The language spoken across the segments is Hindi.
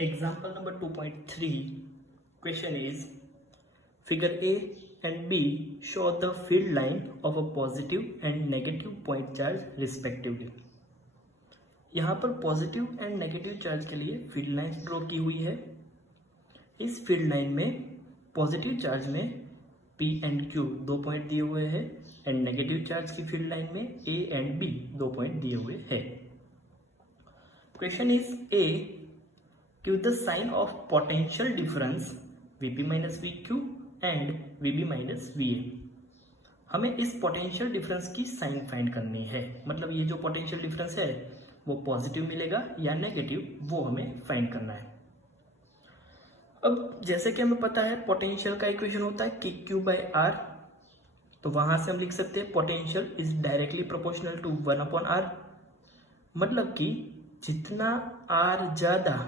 Example number 2.3 question is figure A and B show the field line of a positive and negative point charge respectively. यहाँ पर पॉजिटिव एंड नेगेटिव चार्ज के लिए फील्ड लाइन ड्रॉ की हुई है। इस फील्ड लाइन में पॉजिटिव चार्ज में P एंड Q 2 पॉइंट दिए हुए हैं एंड नेगेटिव चार्ज की फील्ड लाइन में A एंड B 2 पॉइंट दिए हुए हैं। Question is A, give the sign of potential difference Vp minus Vq and Vb minus Va। हमें इस पोटेंशियल डिफरेंस की साइन फाइंड करनी है, मतलब ये जो पोटेंशियल डिफरेंस है वो पॉजिटिव मिलेगा या नेगेटिव, वो हमें फाइंड करना है। अब जैसे कि हमें पता है पोटेंशियल का इक्वेशन होता है KQ by R, तो वहां से हम लिख सकते हैं potential is directly proportional to 1/R। मतलब कि जितना R ज्यादा,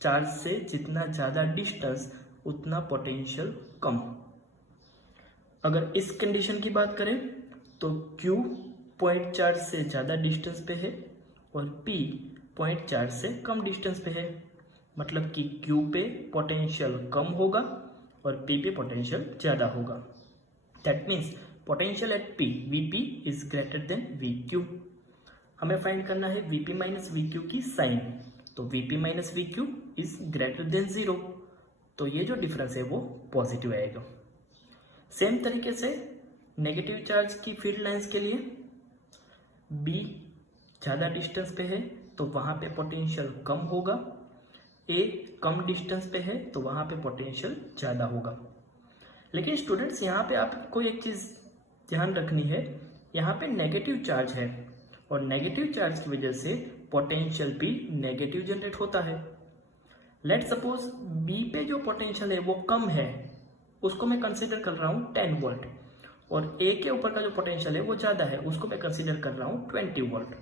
चार्ज से जितना ज्यादा डिस्टेंस उतना पोटेंशियल कम। अगर इस कंडीशन की बात करें तो Q पॉइंट चार्ज से ज्यादा डिस्टेंस पे है और P पॉइंट चार्ज से कम डिस्टेंस पे है, मतलब कि Q पे पोटेंशियल कम होगा और P पे पोटेंशियल ज्यादा होगा। That means potential at P Vp is greater then Vq। हमें फाइंड करना है Vp माइनस Vq की साइन, तो Vp minus Vq is greater than 0, तो ये जो डिफरेंस है वो पॉजिटिव आएगा। सेम तरीके से नेगेटिव चार्ज की फील्ड लाइंस के लिए B ज़्यादा डिस्टेंस पे है तो वहाँ पे पोटेंशियल कम होगा, A कम डिस्टेंस पे है तो वहाँ पे पोटेंशियल ज़्यादा होगा। लेकिन स्टूडेंट्स यहाँ पे आपको एक चीज़ ध्यान रखनी है, यहाँ पे नेगेटिव चार्ज है और नेगेटिव चार्ज की वजह से पोटेंशियल भी नेगेटिव जनरेट होता है। लेट सपोज B पे जो पोटेंशियल है वो कम है, उसको मैं कंसीडर कर रहा हूँ 10 वोल्ट, और A के ऊपर का जो पोटेंशियल है वो ज़्यादा है, उसको मैं कंसीडर कर रहा हूँ 20 वोल्ट।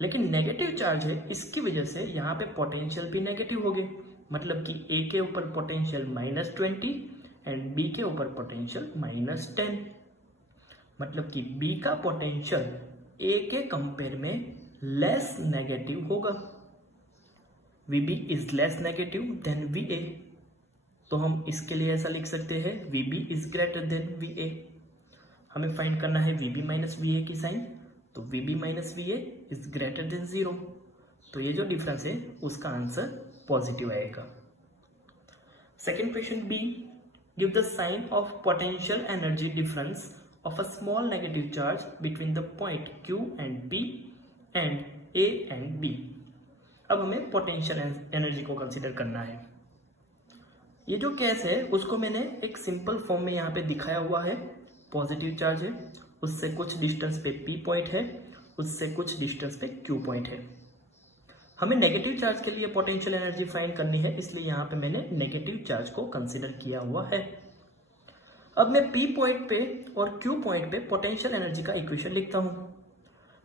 लेकिन नेगेटिव चार्ज है, इसकी वजह से यहाँ पे पोटेंशियल भी नेगेटिव हो गए, मतलब कि A के ऊपर पोटेंशियल -20 एंड B के ऊपर पोटेंशियल -10, मतलब कि B का पोटेंशियल A के कंपेयर में लेस नेगेटिव होगा। Vb is less negative than Va, तो हम इसके लिए ऐसा लिख सकते हैं Vb is greater than Va। हमें फाइंड करना है Vb माइनस Va की साइन, तो Vb minus Va is greater than 0, तो ये जो डिफरेंस है उसका आंसर पॉजिटिव आएगा। Second question B, give the sign of potential energy difference of a small negative charge between the point Q and P and A and B। अब हमें पोटेंशियल एनर्जी को कंसीडर करना है। ये जो केस है उसको मैंने एक सिंपल फॉर्म में यहाँ पे दिखाया हुआ है। पॉजिटिव चार्ज है, उससे कुछ डिस्टेंस पे P पॉइंट है, उससे कुछ डिस्टेंस पे Q पॉइंट है। हमें नेगेटिव चार्ज के लिए पोटेंशियल एनर्जी फाइंड करनी है, इसलिए यहाँ पे मैंने नेगेटिव चार्ज को कंसीडर किया हुआ है। अब मैं P पॉइंट पे और Q पॉइंट पे पोटेंशियल एनर्जी का इक्वेशन लिखता हूं।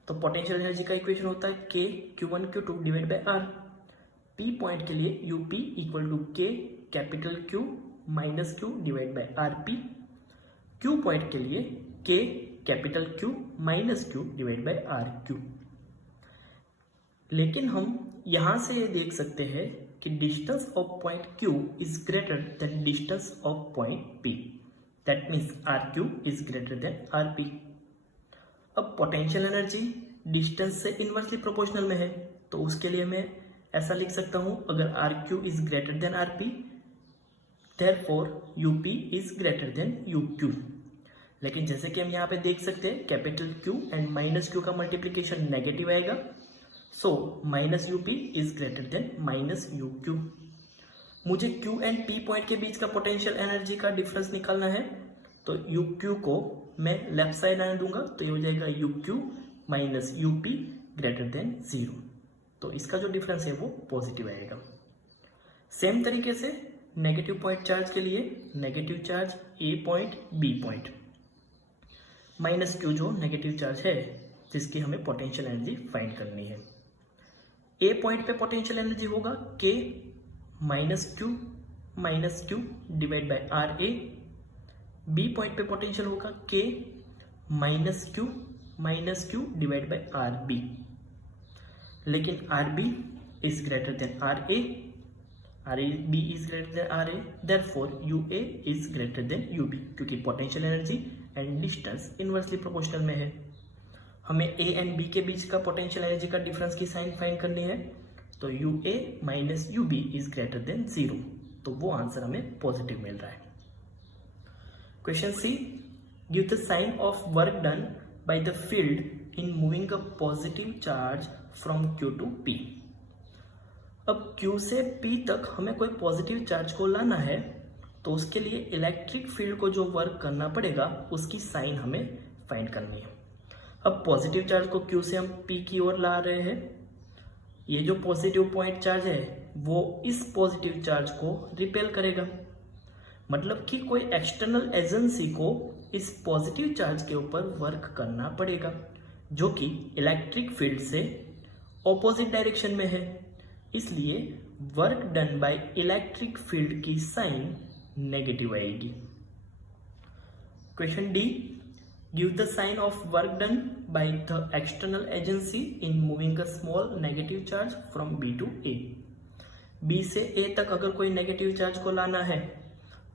तो पोटेंशियल एनर्जी का इक्वेशन होता है K Q1 Q2 divide by R। P point के लिए UP equal to K capital Q minus Q divide by RP। Q point के लिए K capital Q minus Q divide by RQ। लेकिन हम यहां से ये देख सकते हैं कि distance of point Q is greater then distance of point P। That means RQ is greater than RP। अब पोटेंशियल एनर्जी डिस्टेंस से इनवर्सली प्रोपोर्शनल में है, तो उसके लिए मैं ऐसा लिख सकता हूं, अगर RQ is greater than RP, therefore UP is greater than UQ। लेकिन जैसे कि हम यहाँ पे देख सकते हैं capital Q and minus Q का मल्टीप्लीकेशन नेगेटिव आएगा, so minus UP is greater than minus UQ। मुझे Q एंड P पॉइंट के बीच का पोटेंशियल एनर्जी का डिफरेंस निकालना है, तो UQ को मैं लेफ्ट साइड आने दूंगा, तो ये हो जाएगा UQ minus UP greater than 0, तो इसका जो डिफरेंस है वो पॉजिटिव आएगा। सेम तरीके से नेगेटिव पॉइंट चार्ज के लिए negative charge A point B point minus Q जो नेगेटिव चार्ज है जिसकी हमें पोटेंशियल एनर्जी फाइंड करनी है। A पॉइंट पे पोटेंशियल एनर्जी होगा K minus Q divide bye RA। B point पे पोटेंशियल होगा K minus Q divide bye RB। लेकिन RB is greater then RA RB is greater then RA, therefore UA is greater then UB, क्योंकि potential energy and distance inversely proportional में है। हमें A एंड B के बीच का पोटेंशियल एनर्जी का डिफरेंस की साइन फाइंड करनी है, तो UA minus UB is greater than 0, तो वो आंसर हमें पॉजिटिव मिल रहा है। Question C, give the sign of work done by the field in moving a positive charge from Q to P। अब Q से P तक हमें कोई पॉजिटिव चार्ज को लाना है, तो उसके लिए इलेक्ट्रिक फील्ड को जो वर्क करना पड़ेगा उसकी साइन हमें फाइंड करनी है। अब पॉजिटिव चार्ज को Q से हम P की ओर ला रहे हैं। ये जो पॉजिटिव पॉइंट चार्ज है वो इस पॉजिटिव चार्ज को रिपेल करेगा, मतलब कि कोई एक्सटर्नल एजेंसी को इस पॉजिटिव चार्ज के ऊपर वर्क करना पड़ेगा, जो कि इलेक्ट्रिक फील्ड से ऑपोजिट डायरेक्शन में है। इसलिए work done by electric field की साइन नेगेटिव आएगी। Question D, give the sign of work done by the external agency in moving a small negative charge from B to A। B से A तक अगर कोई नेगेटिव चार्ज को लाना है,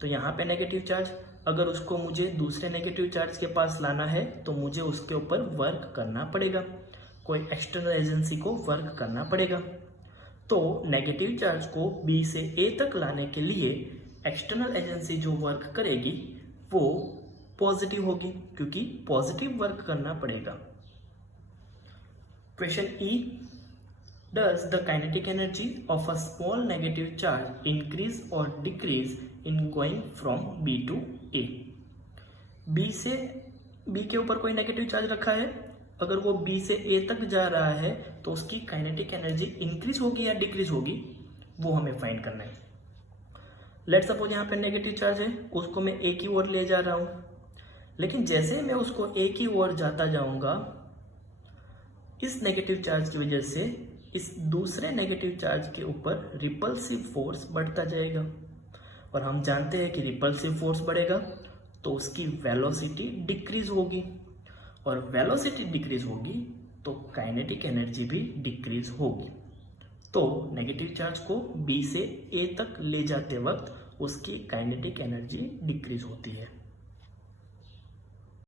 तो यहाँ पे नेगेटिव चार्ज, अगर उसको मुझे दूसरे नेगेटिव चार्ज के पास लाना है तो मुझे उसके ऊपर वर्क करना पड़ेगा, कोई एक्सटर्नल एजेंसी को वर्क करना पड़ेगा। तो नेगेटिव चार्ज को B से A तक लाने के लिए एक्सटर्नल एजेंसी जो वर्क करेगी वो पॉजिटिव होगी, क्योंकि पॉजिटिव वर्क करना पड़ेगा। Question E, does the kinetic energy of a small negative charge increase और decrease in going from B to A। B के ऊपर कोई नेगेटिव चार्ज रखा है, अगर वो B से A तक जा रहा है तो उसकी काइनेटिक एनर्जी इंक्रीज होगी या डिक्रीज होगी, वो हमें फाइंड करना है। लेट्स सपोज यहाँ पे नेगेटिव चार्ज है, उसको मैं A की ओर ले जा रहा हूं, लेकिन जैसे मैं उसको A की ओर जाता जाऊंगा, इस नेगेटिव चार्ज की वजह से इस दूसरे नेगेटिव चार्ज के ऊपर रिपल्सिव फोर्स बढ़ता जाएगा, और हम जानते हैं कि रिपल्सिव फोर्स बढ़ेगा तो उसकी वेलोसिटी डिक्रीज होगी, और वेलोसिटी डिक्रीज होगी तो काइनेटिक एनर्जी भी डिक्रीज होगी। तो नेगेटिव चार्ज को B से A तक ले जाते वक्त उसकी काइनेटिक एनर्जी डिक्रीज होती है।